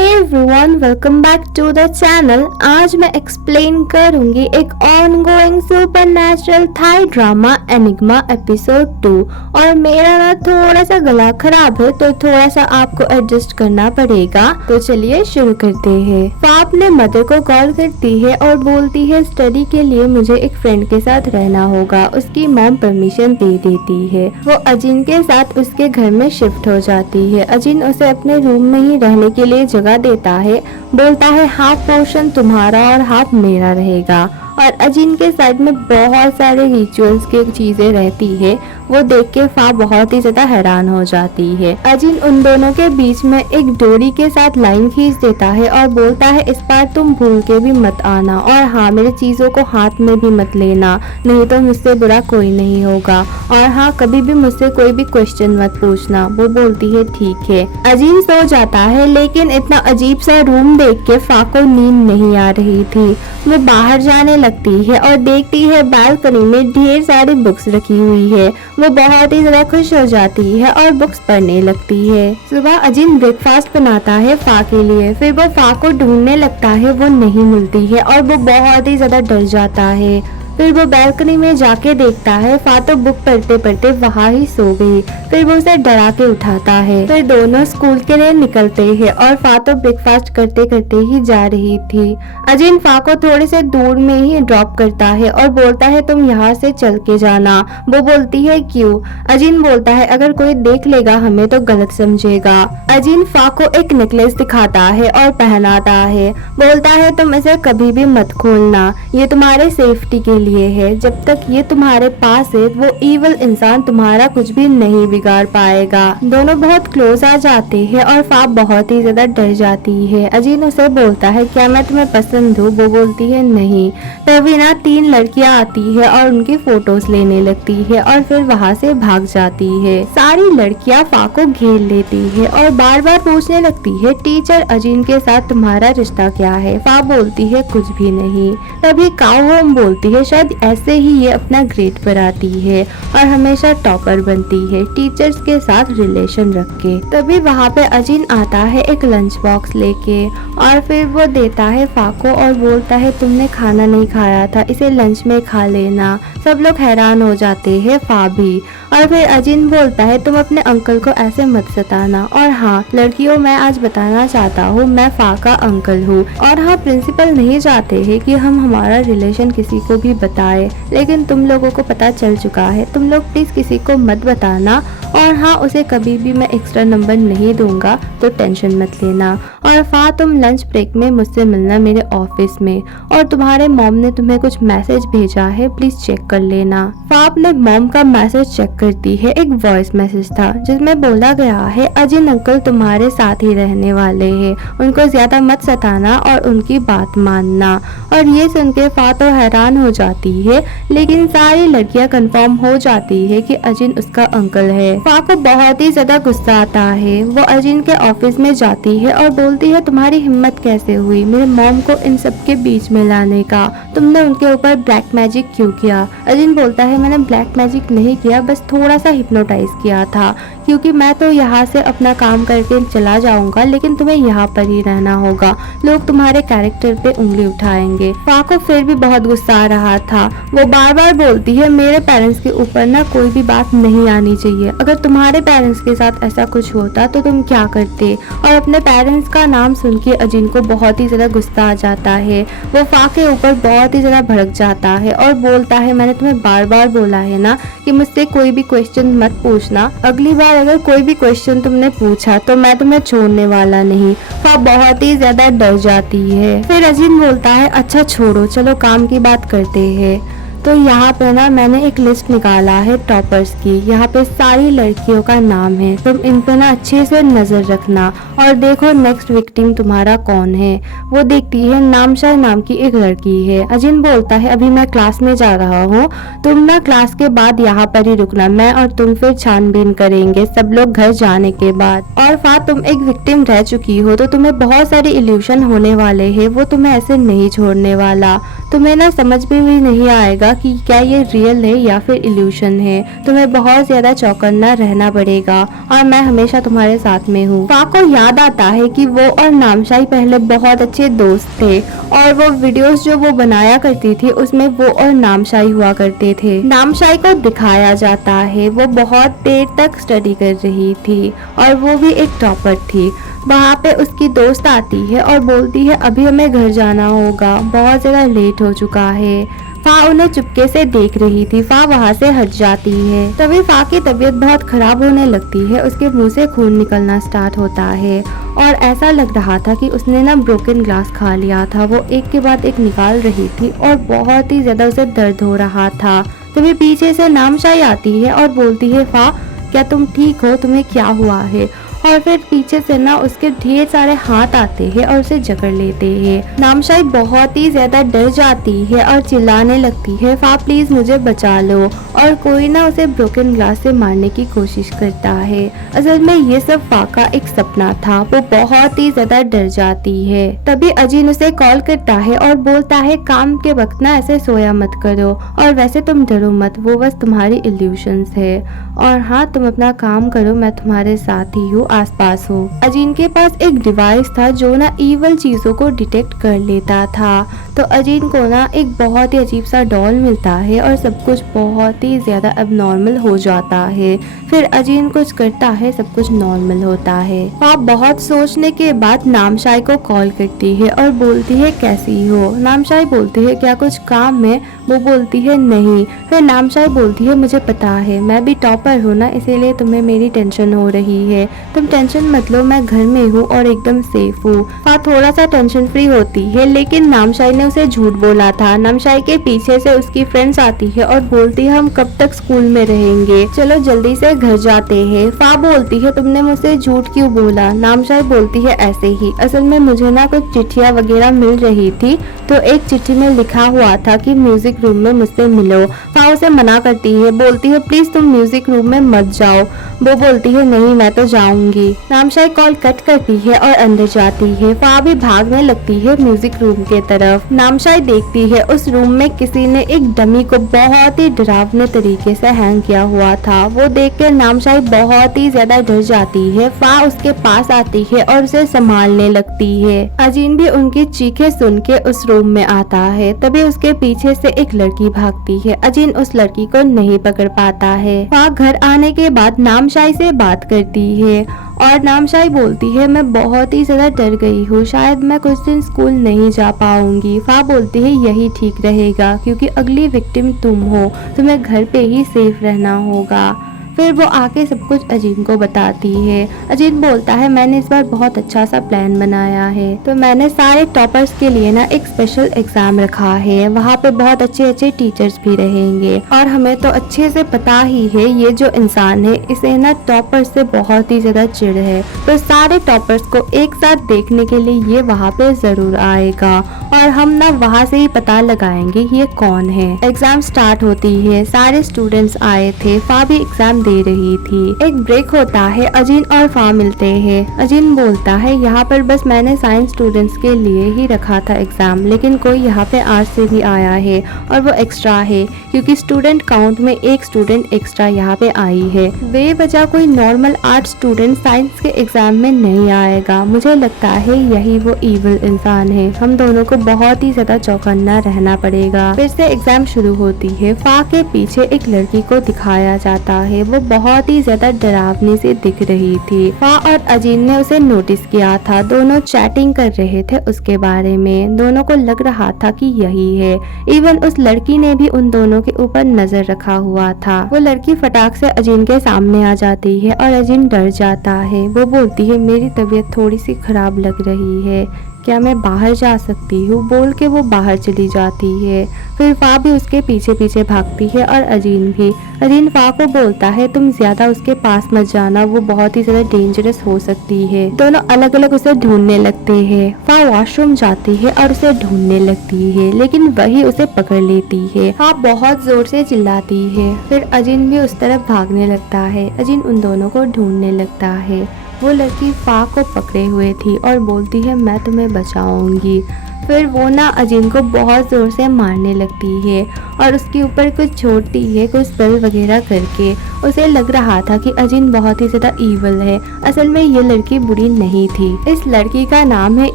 Everyone, welcome back to the channel. आज मैं explain करूंगी एक ongoing supernatural Thai drama Enigma episode 2। और मेरा ना थोड़ा सा गला खराब है तो थोड़ा सा आपको एडजस्ट करना पड़ेगा। तो चलिए शुरू करते हैं। फाप ने मदर को कॉल करती है और बोलती है स्टडी के लिए मुझे एक फ्रेंड के साथ रहना होगा। उसकी मॉम परमिशन दे देती है। वो अजिन के साथ उसके घर में शिफ्ट हो जाती है। अजिन उसे अपने रूम में ही रहने के लिए जगह देता है। बोलता है हाफ पोर्शन तुम्हारा और हाफ मेरा रहेगा। और अजिन के साइड में बहुत सारे रिचुअल्स की चीजें रहती है। वो देख के फा बहुत ही ज्यादा हैरान हो जाती है। अजिन उन दोनों के बीच में एक डोरी के साथ लाइन खींच देता है और बोलता है इस बार तुम भूल के भी मत आना, और हाँ मेरे चीजों को हाथ में भी मत लेना, नहीं तो मुझसे बुरा कोई नहीं होगा। और हाँ कभी भी मुझसे कोई भी क्वेश्चन मत पूछना। वो बोलती है ठीक है। अजिन सो जाता है, लेकिन इतना अजीब सा रूम देख के फा को नींद नहीं आ रही थी। वो बाहर जाने लगती है और देखती है बालकनी में ढेर सारी बुक्स रखी हुई है। वो बहुत ही ज्यादा खुश हो जाती है और बुक्स पढ़ने लगती है। सुबह अजिन ब्रेकफास्ट बनाता है फा के लिए। फिर वो फा को ढूंढने लगता है, वो नहीं मिलती है और वो बहुत ही ज्यादा डर जाता है। फिर वो बैल्कनी में जाके देखता है फा तो बुक पढ़ते पढ़ते वहाँ ही सो गई। फिर वो उसे डरा के उठाता है। फिर दोनों स्कूल के लिए निकलते हैं और फा तो ब्रेकफास्ट करते करते ही जा रही थी। अजिन फा को थोड़े से दूर में ही ड्रॉप करता है और बोलता है तुम यहाँ से चल के जाना। वो बोलती है क्यों? अजिन बोलता है अगर कोई देख लेगा हमें तो गलत समझेगा। अजिन फा को एक नेकलेस दिखाता है और पहनाता है। बोलता है तुम इसे कभी भी मत खोलना, ये तुम्हारे सेफ्टी के लिए है। जब तक ये तुम्हारे पास है वो इविल इंसान तुम्हारा कुछ भी नहीं बिगाड़ पाएगा। दोनों बहुत क्लोज आ जाते हैं और फा बहुत ही ज्यादा डर जाती है। अजिन उसे बोलता है क्या मैं तुम्हें पसंद हूँ? वो बोलती है नहीं। तभी ना 3 लड़कियां आती है और उनकी फोटोज लेने लगती है और फिर वहाँ से भाग जाती है। सारी लड़कियां फा को घेर लेती है और बार बार पूछने लगती है टीचर अजिन के साथ तुम्हारा रिश्ता क्या है? फा बोलती है कुछ भी नहीं। तभी काओ होम बोलती है शायद ऐसे ही ये अपना ग्रेड पर आती है और हमेशा टॉपर बनती है टीचर्स के साथ रिलेशन रख के। तभी वहाँ पे अजिन आता है एक लंच बॉक्स लेके और फिर वो देता है फा को और बोलता है तुमने खाना नहीं खाया था, इसे लंच में खा लेना। सब लोग हैरान हो जाते हैं, फा भी। और फिर अजिन बोलता है तुम अपने अंकल को ऐसे मत सताना। और हाँ लड़कियों मैं आज बताना चाहता हूँ मैं फा का अंकल हूँ। और हाँ प्रिंसिपल नहीं चाहते हैं कि हम हमारा रिलेशन किसी को भी बताए, लेकिन तुम लोगों को पता चल चुका है। तुम लोग प्लीज किसी को मत बताना। और हाँ उसे कभी भी मैं एक्स्ट्रा नंबर नहीं दूंगा तो टेंशन मत लेना। और फा तुम लंच ब्रेक में मुझसे मिलना मेरे ऑफिस में, और तुम्हारे मॉम ने तुम्हें कुछ मैसेज भेजा है, प्लीज चेक कर लेना। फा अपने मॉम का मैसेज चेक करती है। एक वॉइस मैसेज था जिसमें बोला गया है अजिन अंकल तुम्हारे साथ ही रहने वाले हैं, उनको ज्यादा मत सताना और उनकी बात मानना। और ये सुन के फा तो हैरान हो जाती है, लेकिन सारी लड़कियां कंफर्म हो जाती है कि अजिन उसका अंकल है। फा को बहुत ही ज्यादा गुस्सा आता है। वो अजिन के ऑफिस में जाती है और बोलती है तुम्हारी हिम्मत कैसे हुई मेरे मॉम को इन सब के बीच में लाने का? तुमने उनके ऊपर ब्लैक मैजिक क्यों किया? अजिन बोलता है मैंने ब्लैक मैजिक नहीं किया, बस थोड़ा सा हिप्नोटाइज किया था, क्योंकि मैं तो यहाँ से अपना काम करके चला जाऊंगा, लेकिन तुम्हें यहाँ पर ही रहना होगा, लोग तुम्हारे कैरेक्टर पे उंगली उठाएंगे। फा को फिर भी बहुत गुस्सा आ रहा था। वो बार बार बोलती है मेरे पेरेंट्स के ऊपर ना कोई भी बात नहीं आनी चाहिए। अगर तुम्हारे पेरेंट्स के साथ ऐसा कुछ होता तो तुम क्या करते? और अपने पेरेंट्स का नाम सुन के अजिन को बहुत ही ज्यादा गुस्सा आ जाता है। वो फा के ऊपर बहुत ही ज्यादा भड़क जाता है और बोलता है मैंने तुम्हें बार बार बोला है ना कि मुझसे कोई भी क्वेश्चन मत पूछना, अगली बार अगर कोई भी क्वेश्चन तुमने पूछा तो मैं तुम्हें छोड़ने वाला नहीं। फा बहुत ही ज्यादा डर जाती है। फिर अजिन बोलता है अच्छा छोड़ो, चलो काम की बात करते हैं। तो यहाँ पे ना मैंने एक लिस्ट निकाला है टॉपर्स की। यहाँ पे सारी लड़कियों का नाम है, तुम इन पे ना अच्छे से नजर रखना और देखो नेक्स्ट विक्टिम तुम्हारा कौन है। वो देखती है नामशा नाम की एक लड़की है। अजिन बोलता है अभी मैं क्लास में जा रहा हूँ, तुम ना क्लास के बाद यहाँ पर ही रुकना, मैं और तुम फिर छानबीन करेंगे सब लोग घर जाने के बाद। और फा तुम एक विक्टिम रह चुकी हो तो तुम्हें बहुत सारे इल्यूशन होने वाले हैं, वो तुम्हें ऐसे नहीं छोड़ने वाला। तुम्हें ना समझ में भी नहीं आएगा लगेगा कि क्या ये रियल है या फिर इल्यूशन है। तुम्हें बहुत ज्यादा चौकन्ना रहना पड़ेगा और मैं हमेशा तुम्हारे साथ में हूँ। फा को याद आता है कि वो और नामशाई पहले बहुत अच्छे दोस्त थे और वो वीडियोस जो वो बनाया करती थी उसमें वो और नामशाई हुआ करते थे। नामशाई को दिखाया जाता है वो बहुत देर तक स्टडी कर रही थी और वो भी एक टॉपर थी। वहाँ पे उसकी दोस्त आती है और बोलती है अभी हमें घर जाना होगा, बहुत ज़्यादा लेट हो चुका है। फा उन्हें चुपके से देख रही थी। फा वहाँ से हट जाती है। तभी फा की तबीयत बहुत खराब होने लगती है। उसके मुंह से खून निकलना स्टार्ट होता है और ऐसा लग रहा था कि उसने ना ब्रोकन ग्लास खा लिया था। वो एक के बाद एक निकाल रही थी और बहुत ही ज्यादा उसे दर्द हो रहा था। तभी पीछे से नामशाई आती है और बोलती है फा क्या तुम ठीक हो, तुम्हें क्या हुआ है। और फिर पीछे से ना उसके ढेर सारे हाथ आते हैं और उसे जकड़ लेते हैं। नामशाई बहुत ही ज्यादा डर जाती है और चिल्लाने लगती है फा प्लीज मुझे बचा लो। और कोई ना उसे ब्रोकन ग्लास से मारने की कोशिश करता है। असल में ये सब फा का एक सपना था। वो बहुत ही ज्यादा डर जाती है। तभी अजीन उसे कॉल करता है और बोलता है काम के वक्त ना ऐसे सोया मत करो और वैसे तुम डरो मत, वो बस तुम्हारी इल्यूशंस है। और हाँ तुम अपना काम करो, मैं तुम्हारे साथ ही हूँ, आसपास हो। अजीन के पास एक डिवाइस था जो ना ईवल चीजों को डिटेक्ट कर लेता था। तो अजीन को ना एक बहुत ही अजीब सा डॉल मिलता है और सब कुछ बहुत ही ज्यादा अबनॉर्मल हो जाता है। फिर अजीन कुछ करता है, सब कुछ नॉर्मल होता है। आप बहुत सोचने के बाद नामशाई को कॉल करती है और बोलती है कैसी हो। नामशाई बोलती है क्या कुछ काम है। वो बोलती है नहीं। फिर नामशाई बोलती है मुझे पता है, मैं भी टॉपर हूँ ना, इसीलिए तुम्हें मेरी टेंशन हो रही है। तुम टेंशन मत लो, मैं घर में हूँ और एकदम सेफ हूँ। फा थोड़ा सा टेंशन फ्री होती है लेकिन नामशाई ने उसे झूठ बोला था। नामशाई के पीछे से उसकी फ्रेंड्स आती है और बोलती है हम कब तक स्कूल में रहेंगे, चलो जल्दी से घर जाते हैं। फा बोलती है तुमने मुझसे झूठ क्यों बोला। नामशाई बोलती है ऐसे ही, असल में मुझे ना कुछ चिट्ठियाँ वगैरह मिल रही थी तो एक चिट्ठी में लिखा हुआ था कि म्यूजिक रूम में मुझसे मिलो। फा उसे मना करती है, बोलती है प्लीज तुम म्यूजिक रूम में मत जाओ। वो बोलती है नहीं मैं तो जाऊंगी। नामशाई कॉल कट करती है और अंदर जाती है। फा भी भागने लगती है म्यूजिक रूम के तरफ। नामशाई देखती है उस रूम में किसी ने एक डमी को बहुत ही डरावने तरीके से हैंग किया हुआ था। वो देखकर नामशाई बहुत ही ज्यादा डर जाती है। फा उसके पास आती है और उसे संभालने लगती है। अजीन भी उनकी चीखें सुन के उस रूम में आता है। तभी उसके पीछे से एक लड़की भागती है। अजीन उस लड़की को नहीं पकड़ पाता है। फा घर आने के बाद नामशाई से बात करती है और नामशाई बोलती है मैं बहुत ही ज्यादा डर गई हूँ, शायद मैं कुछ दिन स्कूल नहीं जा पाऊंगी। फा बोलती है यही ठीक रहेगा क्योंकि अगली विक्टिम तुम हो, तुम्हें घर पे ही सेफ रहना होगा। फिर वो आके सब कुछ अजीन को बताती है। अजीन बोलता है मैंने इस बार बहुत अच्छा सा प्लान बनाया है। तो मैंने सारे टॉपर्स के लिए ना एक स्पेशल एग्जाम रखा है। वहाँ पे बहुत अच्छे अच्छे टीचर्स भी रहेंगे और हमें तो अच्छे से पता ही है ये जो इंसान है इसे ना टॉपर्स से बहुत ही ज्यादा चिढ़ है। तो सारे टॉपर्स को एक साथ देखने के लिए ये वहाँ पे जरूर आएगा और हम ना वहाँ से ही पता लगाएंगे ये कौन है। एग्जाम स्टार्ट होती है। सारे स्टूडेंट्स आए थे। फा भी एग्जाम दे रही थी। एक ब्रेक होता है। अजीन और फा मिलते हैं। अजीन बोलता है यहाँ पर बस मैंने साइंस स्टूडेंट्स के लिए ही रखा था एग्जाम, लेकिन कोई यहाँ पे आर्ट्स से भी आया है और वो एक्स्ट्रा है क्योंकि स्टूडेंट काउंट में एक स्टूडेंट एक्स्ट्रा यहाँ पे आई है। बेवजह कोई नॉर्मल आर्ट स्टूडेंट साइंस के एग्जाम में नहीं आएगा। मुझे लगता है यही वो इविल इंसान है। हम दोनों को बहुत ही ज्यादा चौकन्ना रहना पड़ेगा। फिर से एग्जाम शुरू होती है। फा के पीछे एक लड़की को दिखाया जाता है। वो बहुत ही ज्यादा डरावनी सी दिख रही थी। फा और अजीन ने उसे नोटिस किया था। दोनों चैटिंग कर रहे थे उसके बारे में। दोनों को लग रहा था कि यही है। इवन उस लड़की ने भी उन दोनों के ऊपर नजर रखा हुआ था। वो लड़की फटाक से अजीन के सामने आ जाती है और अजीन डर जाता है। वो बोलती है मेरी तबीयत थोड़ी सी खराब लग रही है, क्या मैं बाहर जा सकती हूँ। बोल के वो बाहर चली जाती है। फिर फा भी उसके पीछे पीछे भागती है और अजीन भी। अजीन फा को बोलता है तुम ज्यादा उसके पास मत जाना, वो बहुत ही ज्यादा डेंजरस हो सकती है। दोनों अलग अलग उसे ढूंढने लगते हैं। फा वॉशरूम जाती है और उसे ढूंढने लगती है लेकिन वही उसे पकड़ लेती है। फा बहुत जोर से चिल्लाती है। फिर अजीन भी उस तरफ भागने लगता है। अजीन उन दोनों को ढूंढने लगता है। वो लड़की फा को पकड़े हुए थी और बोलती है मैं तुम्हें बचाऊंगी। फिर वो ना अजिन को बहुत ज़ोर से मारने लगती है और उसके ऊपर कुछ छोड़ती है, कुछ स्पेल वगैरह करके। उसे लग रहा था कि अजिन बहुत ही ज़्यादा ईवल है। असल में ये लड़की बुरी नहीं थी। इस लड़की का नाम है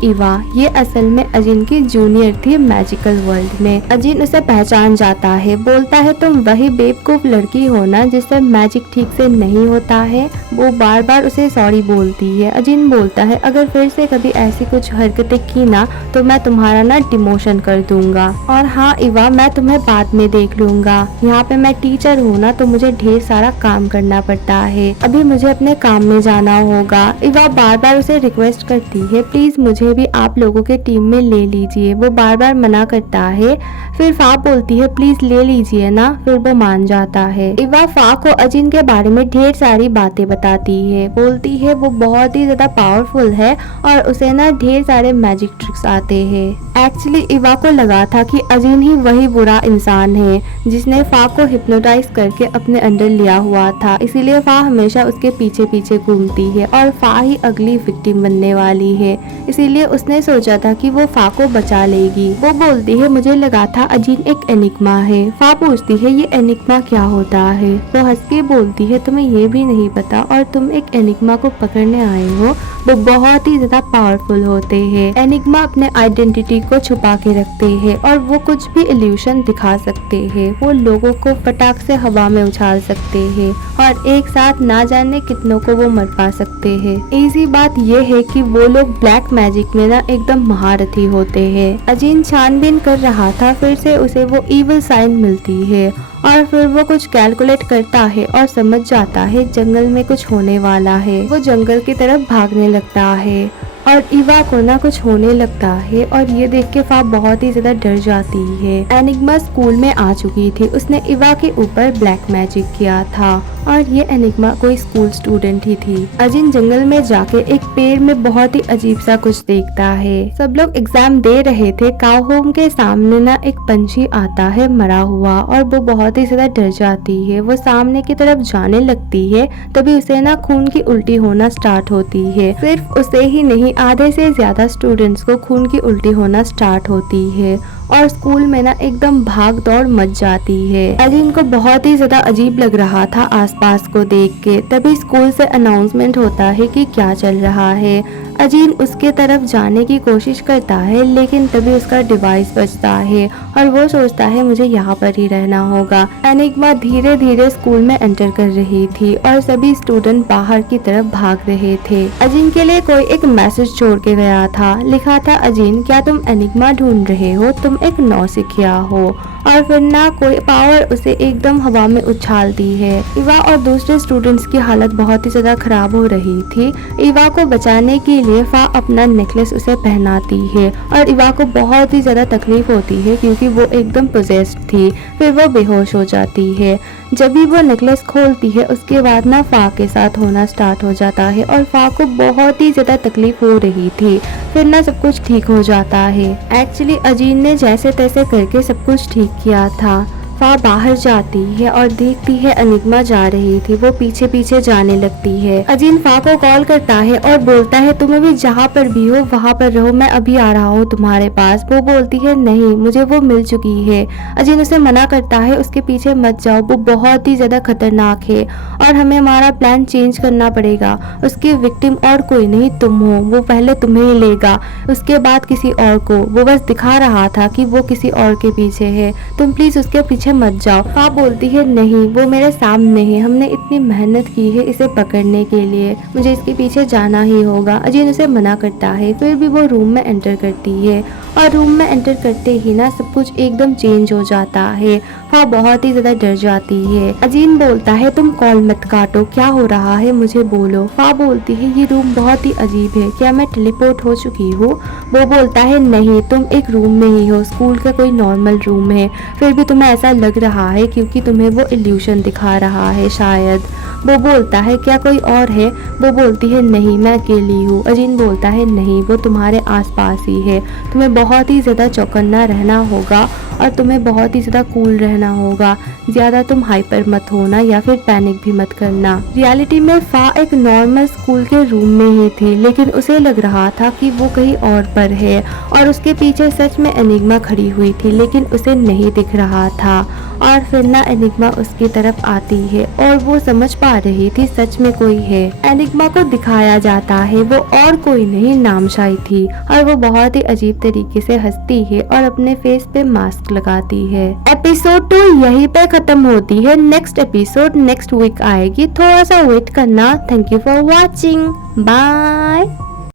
इवा। ये असल में अजिन की जूनियर थी मैजिकल वर्ल्ड में। अजिन उसे पहचान जाता है, बोलता है तुम वही बेवकूफ लड़की हो ना जिससे मैजिक ठीक से नहीं होता है। वो बार बार उसे सॉरी बोलती है। अजिन बोलता है अगर फिर से कभी ऐसी कुछ हरकतें की ना तो मैं तुम्हारा ना डिमोशन कर दूंगा। और हाँ इवा, मैं तुम्हें बाद में देख लूंगा। यहाँ पे मैं टीचर हूँ ना तो मुझे ढेर सारा काम करना पड़ता है। अभी मुझे अपने काम में जाना होगा। इवा बार बार उसे रिक्वेस्ट करती है प्लीज मुझे भी आप लोगों के टीम में ले लीजिए। वो बार बार मना करता है। फिर फा बोलती है प्लीज ले लीजिए ना। फिर वो मान जाता है। इवा फा को अजिन के बारे में ढेर सारी बातें बताती है। बोलती है वो बहुत ही ज्यादा पावरफुल है और उसे ना ढेर सारे मैजिक ट्रिक्स आते हैं। एक्चुअली इवा को लगा था कि अजिन ही वही बुरा इंसान है जिसने फा को हिप्नोटाइज करके अपने अंदर लिया हुआ था। इसीलिए फा हमेशा उसके पीछे पीछे घूमती है और फा ही अगली विक्टिम बनने वाली है। इसीलिए उसने सोचा था कि वो फा को बचा लेगी। वो बोलती है मुझे लगा था अजिन एक एनिग्मा है। फा पूछती है ये एनिग्मा क्या होता है। वो हंस के बोलती है तुम्हें ये भी नहीं पता और तुम एक एनिग्मा को पकड़ने आए हो। वो बहुत ही ज्यादा पावरफुल होते हैं। एनिग्मा अपने आइडेंटिटी को छुपा के रखते हैं और वो कुछ भी इल्यूशन दिखा सकते हैं। वो लोगों को फटाक से हवा में उछाल सकते हैं और एक साथ ना जाने कितनों को वो मरवा सकते हैं। इसी बात ये है कि वो लोग ब्लैक मैजिक में ना एकदम महारथी होते हैं। अजीन छानबीन कर रहा था, फिर से उसे वो इविल साइन मिलती है और फिर वो कुछ कैलकुलेट करता है और समझ जाता है जंगल में कुछ होने वाला है। वो जंगल की तरफ भागने लगता है और इवा को ना कुछ होने लगता है और ये देख के फा बहुत ही ज्यादा डर जाती है। एनिग्मा स्कूल में आ चुकी थी। उसने इवा के ऊपर ब्लैक मैजिक किया था और ये एनिग्मा कोई स्कूल स्टूडेंट ही थी। अजिन जंगल में जाके एक पेड़ में बहुत ही अजीब सा कुछ देखता है। सब लोग एग्जाम दे रहे थे। काऊ होम के सामने ना एक पंछी आता है मरा हुआ और वो बहुत ही ज्यादा डर जाती है। वो सामने की तरफ जाने लगती है, तभी उसे ना खून की उल्टी होना स्टार्ट होती है। सिर्फ उसे ही नहीं, आधे से ज्यादा स्टूडेंट्स को खून की उल्टी होना स्टार्ट होती है और स्कूल में ना एकदम भाग दौड़ मच जाती है। अजिन को बहुत ही ज्यादा अजीब लग रहा था आसपास को देख के। तभी स्कूल से अनाउंसमेंट होता है कि क्या चल रहा है। अजीन उसके तरफ जाने की कोशिश करता है लेकिन तभी उसका डिवाइस बजता है और वो सोचता है मुझे यहाँ पर ही रहना होगा। एनिग्मा धीरे धीरे स्कूल में एंटर कर रही थी और सभी स्टूडेंट बाहर की तरफ भाग रहे थे। अजिन के लिए कोई एक मैसेज छोड़ के गया था। लिखा था अजिन क्या तुम एनिग्मा ढूंढ रहे हो, तुम एक नौसिखिया हो। और फिर ना कोई पावर उसे एकदम हवा में उछालती है। इवा और दूसरे स्टूडेंट्स की हालत बहुत ही ज्यादा खराब हो रही थी। इवा को बचाने के लिए फा अपना नेकलेस उसे पहनाती है और इवा को बहुत ही ज्यादा तकलीफ होती है क्योंकि वो एकदम पोजेस्ड थी। फिर वो बेहोश हो जाती है। जब भी वो नेकलेस खोलती है उसके बाद ना फा के साथ होना स्टार्ट हो जाता है और फा को बहुत ही ज्यादा तकलीफ हो रही थी। फिर ना सब कुछ ठीक हो जाता है। एक्चुअली अजीन ने जैसे तैसे करके सब कुछ ठीक किया था। फा बाहर जाती है और देखती है एनिग्मा जा रही थी। वो पीछे पीछे जाने लगती है। अजीन फा को कॉल करता है और बोलता है तुम अभी जहाँ पर भी हो वहाँ पर रहो, मैं अभी आ रहा हूँ तुम्हारे पास। वो बोलती है नहीं, मुझे वो मिल चुकी है। अजीन उसे मना करता है उसके पीछे मत जाओ, वो बहुत ही ज्यादा खतरनाक है और हमें हमारा प्लान चेंज करना पड़ेगा। उसकी विक्टिम और कोई नहीं तुम हो, वो पहले तुम्हें ही लेगा उसके बाद किसी और को। वो बस दिखा रहा था कि वो किसी और के पीछे है, तुम प्लीज उसके पीछे मत जाओ। फा बोलती है नहीं, वो मेरे सामने है, हमने इतनी मेहनत की है इसे पकड़ने के लिए, मुझे इसके पीछे जाना ही होगा। अजीन उसे मना करता है। फिर भी वो रूम में एंटर करती है और रूम में एंटर करते ही ना सब कुछ एकदम चेंज हो जाता है। फा बहुत ही ज्यादा डर जाती है। अजीन बोलता है तुम कॉल मत काटो, क्या हो रहा है मुझे बोलो। फा बोलती है ये रूम बहुत ही अजीब है, क्या मैं टेलीपोर्ट हो चुकी हूँ। वो बोलता है नहीं, तुम एक रूम में ही हो, स्कूल का कोई नॉर्मल रूम है, फिर भी तुम्हें ऐसा लग रहा है क्योंकि तुम्हें वो इल्यूशन दिखा रहा है शायद। वो बोलता है क्या कोई और है। वो बोलती है नहीं, मैं अकेली हूँ। अजीन बोलता है नहीं, वो तुम्हारे आसपास ही है, तुम्हें बहुत ही ज्यादा चौकन्ना रहना होगा और तुम्हें बहुत ही ज़्यादा कूल रहना होगा। ज़्यादा तुम हाइपर मत होना या फिर पैनिक भी मत करना। रियलिटी में फा एक नॉर्मल स्कूल के रूम में ही थी, लेकिन उसे लग रहा था कि वो कहीं और पर है और उसके पीछे सच में एनिग्मा खड़ी हुई थी, लेकिन उसे नहीं दिख रहा था। और फिर ना एनिग्मा उसकी तरफ आती है और वो समझ पा रही थी सच में कोई है। एनिग्मा को दिखाया जाता है वो और कोई नहीं नामशाई थी और वो बहुत ही अजीब तरीके से हंसती है और अपने फेस पे मास्क लगाती है। एपिसोड 2 यहीं पे खत्म होती है। नेक्स्ट एपिसोड नेक्स्ट वीक आएगी, थोड़ा सा वेट करना। Thank you for watching, bye.